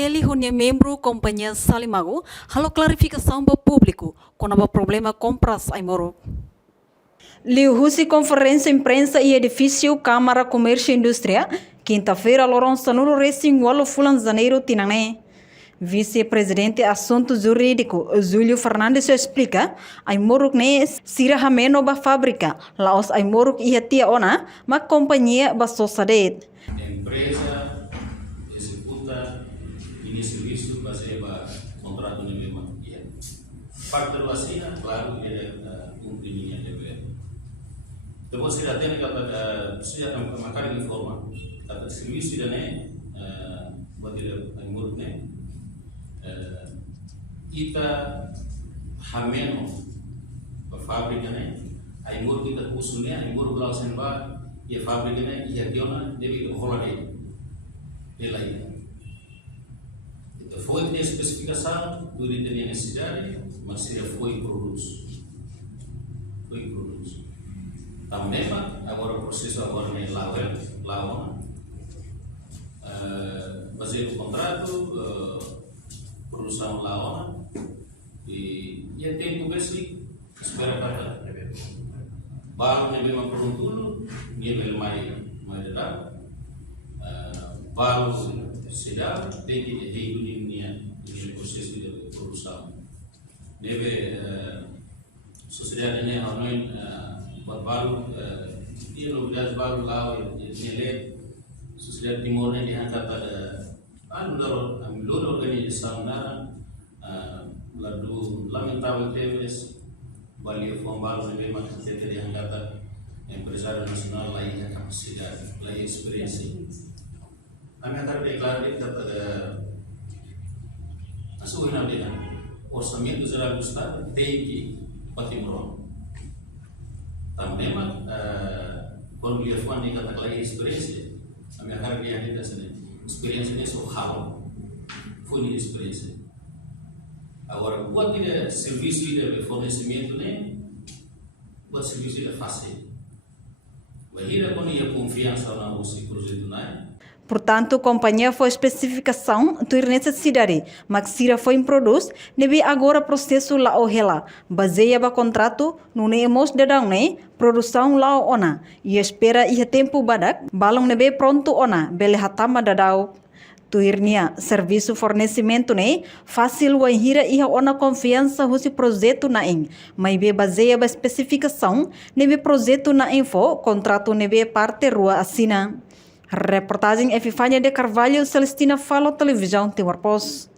Ele é membro companhia Salimago, halo clarificação para o público, quando há problema compras aí moro. Liu Husi Conferência Imprensa e Edifício Câmara Comércio e Indústria, quinta-feira, Lourenço no Racing Wall Fulan Janeiro, Tinané. Vice-presidente Assunto Jurídico, Júlio Fernandes, explica, ai moruk ne sira hameno ba fábrica, laos ai moruk ia tia ona, ma companhia ba sociedade. A empresa executa início disso baseado contrato de mesma dia. Parte da vacina, claro, é cumprimento de dever. Depois se tem que se a macar informa, a serviço de né, bater a imur né, ita hameno a fábrica né, a imur kita usulnya, a imur belau senba e a fábrica né, e a tiona deve rolar de lá. Então foi a especificação do item de necessidade, mas se foi produz. Também agora o processo agora é lá baseado no contrato, produção lá e é tempo basic espera para balu nem mesmo produto nível mais detalhe balu sedang tem que hidup proses de produção deve sociedade ini harus baru dia novidade baru lá ele sociedade timor ini diangkat pada menurut organisasi nara lalu lamentável teves balik formal memang kita diangkat empresário nasional lain kapasitas lain experiência kami akan deklarasi kepada asuhin nabihan orçamento geral do estado tem que patrimônio também quando ele foi nem kata lain experiência kami akan diangkat dari experiência ini so hal foi ni experiência agora buat dia serviço de fornecimento né buat serviço de fácil bahira quando ia confiança na usi projeto né. Portanto, a companhia foi especificação de necessidade, mas se foi produz, nebe agora processo lá o hela, baseia ba contrato, não nemos de dar né, produção lá ona, e espera ia tempo badak, balong nebe pronto ona, bele hatama dadau. Tuirnia serviço fornecimento né, fácil o hira ia ona confiança husi projeto na mas be baseia ba especificação, nebe projeto na info, contrato nebe parte rua assina. Reportagem Epifânia de Carvalho, Celestina Falo, Televisão Timor Post.